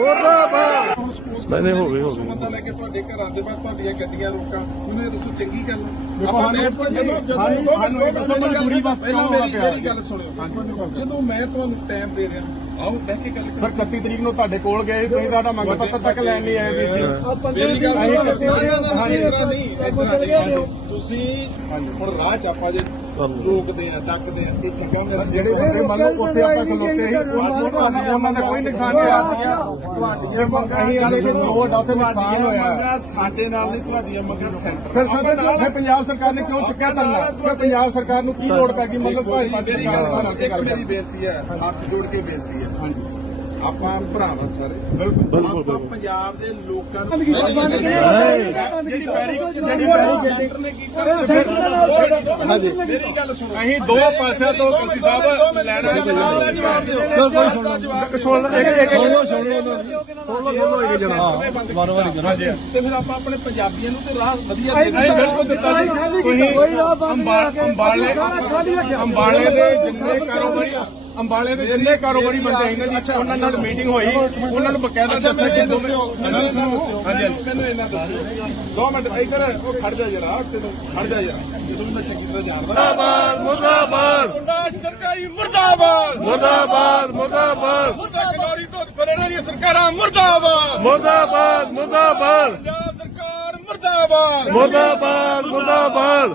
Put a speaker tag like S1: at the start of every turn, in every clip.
S1: ਮੁਰਦਾਬਾਦ
S2: ਨਹੀਂ ਨਹੀਂ ਹੋ ਗਈ ਹੋ ਗਈ
S3: ਬੰਦਾ ਲੈ ਕੇ ਤੁਹਾਡੇ ਘਰਾਂ ਦੇ ਬਾਹਰ ਤੁਹਾਡੀਆਂ ਗੱਡੀਆਂ ਰੋਕਾਂ ਉਹਨੂੰ ਇਹ ਦੱਸੋ ਚੰਗੀ ਗੱਲ ਆ? ਆਪਾਂ ਕੇ ਜਦੋਂ ਜਦੋਂ ਪਹਿਲਾਂ ਮੇਰੀ ਮੇਰੀ ਗੱਲ ਸੁਣਿਓ। ਜਦੋਂ ਮੈਂ ਤੁਹਾਨੂੰ ਟਾਈਮ ਦੇ ਰਿਹਾ ਆਓ ਬਹਿ ਕੇ ਗੱਲ
S4: ਸਰ 31 ਤਰੀਕ ਨੂੰ ਤੁਹਾਡੇ ਕੋਲ ਗਏ ਤੁਸੀਂ ਸਾਡਾ ਮੰਗ ਪੱਤਰ ਤੱਕ ਲੈਣ ਲਈ ਆਏ ਵੀਰ ਜੀ।
S3: ਮੇਰੀ ਗੱਲ ਸੁਣੋ ਨਾ, ਨਾ, ਨਾ, ਤੁਸੀਂ ਹੁਣ ਰਾਹ ਚ ਆਪਾਂ ਜੇ ਰੋਕਦੇ ਆ ਡੱਕਦੇ ਆ ਇਹ ਚੰਗਾ ਹੁੰਦਾ
S4: ਜਿਹੜੇ ਬੰਦੇ ਮੰਨ ਲਓ ਉੱਥੇ ਆਪਾਂ ਖਲੋਤੇ ਸੀ ਉਹਨਾਂ ਦਾ ਕੋਈ ਨੁਕਸਾਨ ਨਹੀਂ ਆਇਆ
S3: ਤੁਹਾਡੀਆਂ
S4: ਅਸੀਂ ਆਲੇ ਉੱਥੇ ਨੁਕਸਾਨ ਹੋਇਆ।
S3: ਸਾਡੇ ਨਾਲ ਨਹੀਂ ਤੁਹਾਡੀਆਂ ਮੰਗਾਂ ਸੈਂਟਰ
S4: ਫਿਰ ਸਾਡੇ ਫਿਰ ਪੰਜਾਬ ਸਰਕਾਰ ਨੇ ਕਿਉਂ ਚੁੱਕਿਆ ਧਰਨਾ? ਫਿਰ ਪੰਜਾਬ ਸਰਕਾਰ ਨੂੰ ਕੀ ਲੋੜ ਪੈ ਗਈ? ਮਤਲਬ ਭਾਈ
S3: ਮੇਰੀ ਗੱਲ ਸੁਣੋ। ਇੱਕ ਮੇਰੀ ਬੇਨਤੀ ਹੈ ਹੱਥ ਜੋੜ ਕੇ ਬੇਨਤੀ ਹੈ। ਆਪਾਂ ਭਰਾਵਾ ਸਾਰੇ
S2: ਬਿਲਕੁਲ
S3: ਆਪਾਂ
S2: ਬਿਲਕੁਲ
S3: ਪੰਜਾਬ ਦੇ ਲੋਕਾਂ ਨੂੰ
S4: ਜਿਹੜੀ ਪੈਰੀ ਜਿਹੜੀ ਪੈਰੀ
S3: ਸੈਂਟਰ ਨੇ ਕੀਤਾ ਮੇਰੀ ਗੱਲ ਸੁਣੋ
S4: ਅਸੀਂ ਦੋ ਪਾਸਿਆਂ ਤੋਂ ਕਲਸੀ ਸਾਹਿਬ ਲੈਣਾ ਹੈ
S3: ਜਵਾਬ ਦਿਓ
S4: ਸੁਣ ਇੱਕ ਇੱਕ ਸੁਣੋ ਸੁਣੋ
S3: ਹਾਂਜੀ ਤੇ ਫਿਰ ਆਪਾਂ ਆਪਣੇ ਪੰਜਾਬੀਆਂ ਨੂੰ ਤੇ ਰਾਹ ਵਧੀਆ ਦੇ
S4: ਨਹੀਂ ਬਿਲਕੁਲ ਦਿੱਤਾ ਜੀ ਤੁਸੀਂ ਅੰਬਾ- ਅੰਬਾਲੇ ਅੰਬਾਲੇ ਦੇ ਜਿੰਨੇ ਕਾਰੋਬਾਰੀ ਅੰਬਾਲੇ ਦੇ ਜਿੰਨੇ ਕਾਰੋਬਾਰੀ ਬੰਦੇ ਹੈਗੇ ਜੀ ਉਹਨਾਂ ਨਾਲ ਮੀਟਿੰਗ ਹੋਈ ਉਹਨਾਂ ਨੂੰ ਬਕਾਇਦਾ ਦੱਸਿਆ ਕਿ
S3: ਦੱਸਿਓ ਮੈਨੂੰ ਇਹਨਾਂ ਦੱਸਿਓ। ਮੈਨੂੰ ਇਹਨਾਂ ਦੱਸਿਓ। ਦੋ ਮਿੰਟ ਇੱਧਰ ਉਹ ਖੜ ਜਾ ਜਰਾ ਤੈਨੂੰ ਖੜ ਜਾ ਜਰਾ। ਜਦੋਂ ਮੈਂ ਚੰਗੀ ਤਰ੍ਹਾਂ ਜਾਣਦਾ
S2: ਮੁਰਦਾਬਾਦ ਮੁਰਦਾਬਾਦ।
S4: ਸਰਕਾਰੀ ਮੁਰਦਾਬਾਦ।
S2: ਮੁਰਦਾਬਾਦ ਮੁਰਦਾਬਾਦ।
S4: ਸਰਕਾਰੀ ਤੋਂ ਫੜਨ ਵਾਲੀਆਂ ਸਰਕਾਰਾਂ ਮੁਰਦਾਬਾਦ।
S2: ਮੁਰਦਾਬਾਦ ਮੁਰਦਾਬਾਦ।
S4: ਪੰਜਾਬ ਸਰਕਾਰ ਮੁਰਦਾਬਾਦ।
S2: ਮੁਰਦਾਬਾਦ ਮੁਰਦਾਬਾਦ।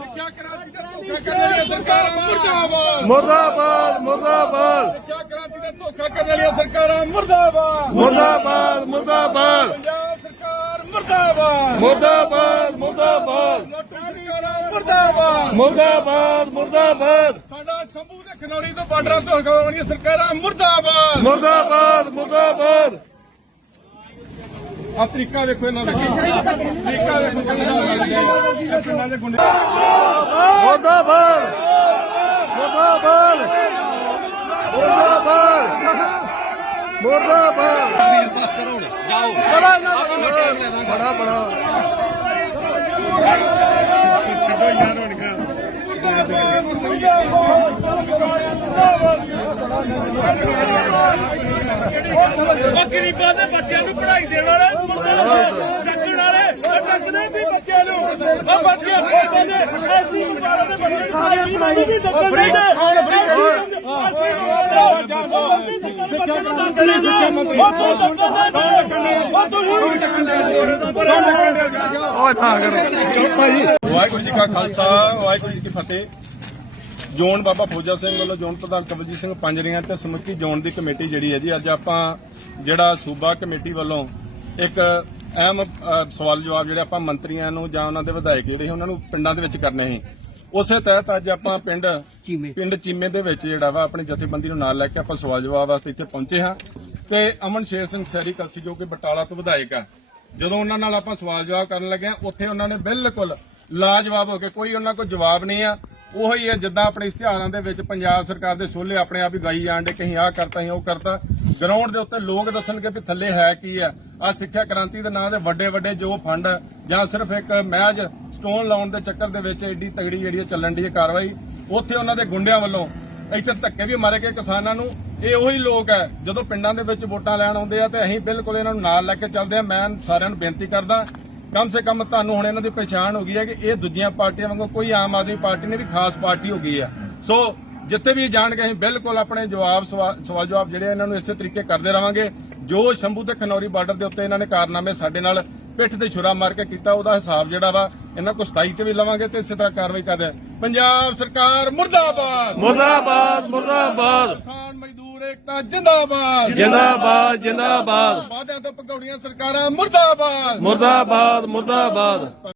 S4: ਮੁਰਦਾਬਾਦ।
S2: ਮੁਰਦਾਬਾਦ
S4: ਕਰਾਂਦੀ ਦਾ ਧੋਖਾ ਕਰਨ ਵਾਲੀਆਂ ਸਰਕਾਰਾਂ ਮੁਰਦਾਬਾਦ।
S2: ਮੁਰਦਾਬਾਦ ਮੁਰਦਾਬਾਦ।
S4: ਪੰਜਾਬ ਸਰਕਾਰ ਮੁਰਦਾਬਾਦ।
S2: ਮੁਰਦਾਬਾਦ ਮੁਰਦਾਬਾਦ।
S4: ਲਾਟੂ ਸਰਕਾਰਾਂ ਮੁਰਦਾਬਾਦ।
S2: ਮੁਰਦਾਬਾਦ ਮੁਰਦਾਬਾਦ।
S4: ਸਾਡਾ ਸੰਭੂ ਦੇ ਖਨੌਰੀ ਤੋਂ ਬਾਰਡਰਾਂ ਤੋਂ ਹਟਾਉਣ ਵਾਲੀਆਂ ਸਰਕਾਰਾਂ ਮੁਰਦਾਬਾਦ।
S2: ਮੁਰਦਾਬਾਦ ਮੁਰਦਾਬਾਦ।
S4: ਆ ਤਰੀਕਾ ਦੇਖੋ ਇਹਨਾਂ ਦਾ। ਤਰੀਕਾ ਦੇਖੋ ਪਿੰਡਾਂ ਦੇ ਗੁੰਡੇ।
S2: ਮੁਰਦਾਬਾਦ! ਮੁਰਦਾਬਾਦ! ਮੁਰਦਾਬਾਦ! ਮੁਰਦਾਬਾਦ! ਬੜਾ ਬੜਾ।
S4: ਛੱਡੋ ਯਾਰ ਹੁਣ ਕਾ ਉਹ ਗਰੀਬਾਂ ਦੇ ਬੱਚਿਆਂ ਨੂੰ ਪੜ੍ਹਾਈ ਦੇਣ ਵਾਲੇ ਵਾਲੇ ਵੀ ਬੱਚਿਆਂ ਨੂੰ। ਬੱਚੇ ਨੇ ਐਸੀ ਦੇ ਦੇ ਵਾਹਿਗੁਰੂ ਜੀ ਕਾ ਖਾਲਸਾ ਵਾਹਿਗੁਰੂ ਜੀ ਕੀ ਫਤਿਹ। ਜੋਨ ਬਾਬਾ ਫੌਜਾ ਸਿੰਘ ਵੱਲੋਂ ਜੋਨ ਪ੍ਰਧਾਨ ਕਵਲਜੀਤ ਸਿੰਘ ਪੰਜਰੀਆਂ ਤੇ ਸਮੁੱਚੀ ਜੋਨ ਦੀ ਕਮੇਟੀ ਜਿਹੜੀ ਹੈ ਜੀ ਅੱਜ ਆਪਾਂ ਜਿਹੜਾ ਸੂਬਾ ਕਮੇਟੀ ਵੱਲੋਂ ਇੱਕ ਅਹਿਮ ਸਵਾਲ ਜਵਾਬ ਜਿਹੜੇ ਆਪਾਂ ਮੰਤਰੀਆਂ ਨੂੰ ਜਾਂ ਉਹਨਾਂ ਦੇ ਵਿਧਾਇਕ ਜਿਹੜੇ ਉਹਨਾਂ ਨੂੰ ਪਿੰਡਾਂ ਦੇ ਵਿੱਚ ਕਰਨੇ ਸੀ। ਉਸੇ ਤਹਿਤ ਅੱਜ ਆਪਾਂ ਪਿੰਡ ਪਿੰਡ ਚੀਮੇ ਦੇ ਵਿੱਚ ਜਿਹੜਾ ਵਾ ਆਪਣੀ ਜਥੇਬੰਦੀ ਨੂੰ ਨਾਲ ਲੈ ਕੇ ਆਪਾਂ ਸਵਾਲ ਜਵਾਬ ਵਾਸਤੇ ਇੱਥੇ ਪਹੁੰਚੇ ਹਾਂ। ਤੇ ਅਮਨ ਸ਼ੇਰ ਸਿੰਘ ਸੈਰੀ ਕਲਸੀ ਜੋ ਕਿ ਬਟਾਲਾ ਤੋਂ ਵਿਧਾਇਕ ਆ ਜਦੋਂ ਉਹਨਾਂ ਨਾਲ ਆਪਾਂ ਸਵਾਲ ਜਵਾਬ ਕਰਨ ਲੱਗੇ ਉੱਥੇ ਉਹਨਾਂ ਨੇ ਬਿਲਕੁਲ ਲਾਜਵਾਬ ਹੋ ਕੇ ਕੋਈ ਉਹਨਾਂ ਕੋਲ ਜਵਾਬ ਨਹੀਂ ਆ। ਉਹੀ ਹੈ, ਜਿੱਦਾਂ ਆਪਣੇ ਇਸ਼ਤਿਹਾਰਾਂ ਦੇ ਵਿੱਚ ਪੰਜਾਬ ਸਰਕਾਰ ਦੇ ਸੋਲੇ ਆਪਣੇ ਆਪ ਹੀ ਗਾਈ ਜਾਣ ਦੇ ਕਹੀਂ ਆਹ ਕਰਤਾ ਹੀ ਉਹ ਕਰਤਾ। ਗਰਾਊਂਡ ਦੇ ਉੱਤੇ ਲੋਕ ਦੱਸਣਗੇ ਵੀ ਥੱਲੇ ਹੈ ਕੀ ਹੈ। ਆ ਸਿੱਖਿਆ ਕ੍ਰਾਂਤੀ ਦੇ ਨਾਂ ਦੇ ਵੱਡੇ ਵੱਡੇ ਜੋ ਫੰਡ ਜਾਂ ਸਿਰਫ ਇੱਕ ਮਹਿਜ ਸਟੋਨ ਲਾਉਣ ਦੇ ਚੱਕਰ ਦੇ ਵਿੱਚ ਏਡੀ ਤਗੜੀ ਜਿਹੜੀ ਇਹ ਚੱਲਣ ਦੀ ਕਾਰਵਾਈ, ਉੱਥੇ ਉਹਨਾਂ ਦੇ ਗੁੰਡਿਆਂ ਵੱਲੋਂ ਇੱਥੇ ਧੱਕੇ ਵੀ ਮਾਰੇ ਗਏ ਕਿਸਾਨਾਂ ਨੂੰ। ਇਹ ਉਹੀ ਲੋਕ ਹੈ, ਜਦੋਂ ਪਿੰਡਾਂ ਦੇ ਵਿੱਚ ਵੋਟਾਂ ਲੈਣ ਆਉਂਦੇ ਆ ਤੇ ਅਸੀਂ ਬਿਲਕੁਲ ਇਹਨਾਂ ਨੂੰ ਨਾਲ ਲੈ ਕੇ ਚੱਲਦੇ ਆ। ਮੈਂ ਸਾਰਿਆਂ ਨੂੰ ਬੇਨਤੀ ਕਰਦਾ ਕਮ ਸੇ ਕਮ ਤੁਹਾਨੂੰ ਹੁਣ ਇਹਨਾਂ ਦੀ ਪਛਾਣ ਹੋ ਗਈ ਹੈ ਕਿ ਇਹ ਦੂਜੀਆਂ ਪਾਰਟੀਆਂ ਵਾਂਗੂ ਕੋਈ ਆਮ ਆਦਮੀ ਪਾਰਟੀ ਨਹੀਂ, ਵੀ ਖਾਸ ਪਾਰਟੀ ਹੋ ਗਈ ਹੈ। ਸੋ ਜਿੱਥੇ ਵੀ ਜਾਣਗੇ ਅਸੀਂ ਬਿਲਕੁਲ ਆਪਣੇ ਜਵਾਬ ਸਵਾਲ ਜਵਾਬ ਜਿਹੜੇ ਇਹਨਾਂ ਨੂੰ ਇਸੇ ਤਰੀਕੇ ਕਰਦੇ ਰਵਾਂਗੇ। ਜੋ ਸ਼ੰਭੂ ਤੇ ਖਨੌਰੀ ਬਾਰਡਰ ਦੇ ਉੱਤੇ ਇਹਨਾਂ ਨੇ ਕਾਰਨਾਮੇ ਸਾਡੇ ਨਾਲ ਪਿੱਠ ਤੇ ਛੁਰਾ ਮਾਰ ਕੇ ਕੀਤਾ, ਉਹਦਾ ਹਿਸਾਬ ਜਿਹੜਾ ਵਾ ਇਹਨਾਂ ਕੋ 27 ਚ ਵੀ ਲਵਾਂਗੇ ਤੇ ਇਸੇ ਤਰ੍ਹਾਂ ਕਾਰਵਾਈ ਕਰਦੇ। ਪੰਜਾਬ ਸਰਕਾਰ ਮੁਰਦਾਬਾਦ!
S2: ਮੁਰਦਾਬਾਦ ਮੁਰਦਾਬਾਦ!
S4: ਏਕਤਾ ਜਿੰਦਾਬਾਦ।
S2: ਜਿੰਦਾਬਾਦ ਜਿੰਦਾਬਾਦ।
S4: ਵਾਅਦਿਆਂ ਤੋਂ ਪਕੌੜੀਆਂ ਸਰਕਾਰਾਂ ਮੁਰਦਾਬਾਦ।
S2: ਮੁਰਦਾਬਾਦ ਮੁਰਦਾਬਾਦ।